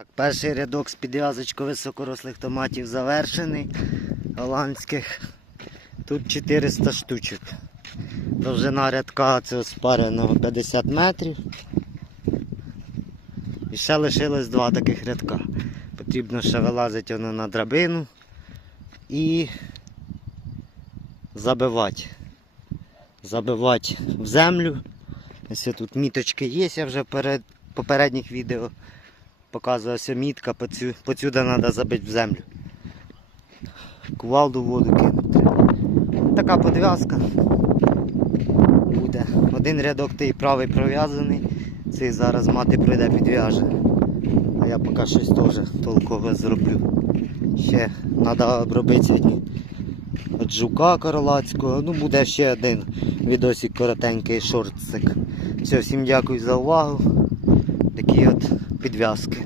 Так, перший рядок з підв'язочку високорослих томатів завершений. Голландських. Тут 400 штучок. Довжина рядка цього спареного 50 метрів. І ще лишилось два таких рядка. Потрібно ще вилазити воно на драбину і забивати. Забивати в землю. Ось тут міточки є, я вже перед попередніх відео показувався мітка, поцю- поцюди треба забити в землю. Кувалду в воду кинути. Така подв'язка буде. Один рядок той правий пров'язаний, цей зараз мати пройде підв'яже. А я поки щось теж толкове зроблю. Ще треба обробити сьогодні от жука королацького. Ну буде ще один відосик коротенький шортсик. Все, всім дякую за увагу. Такі от підв'язки.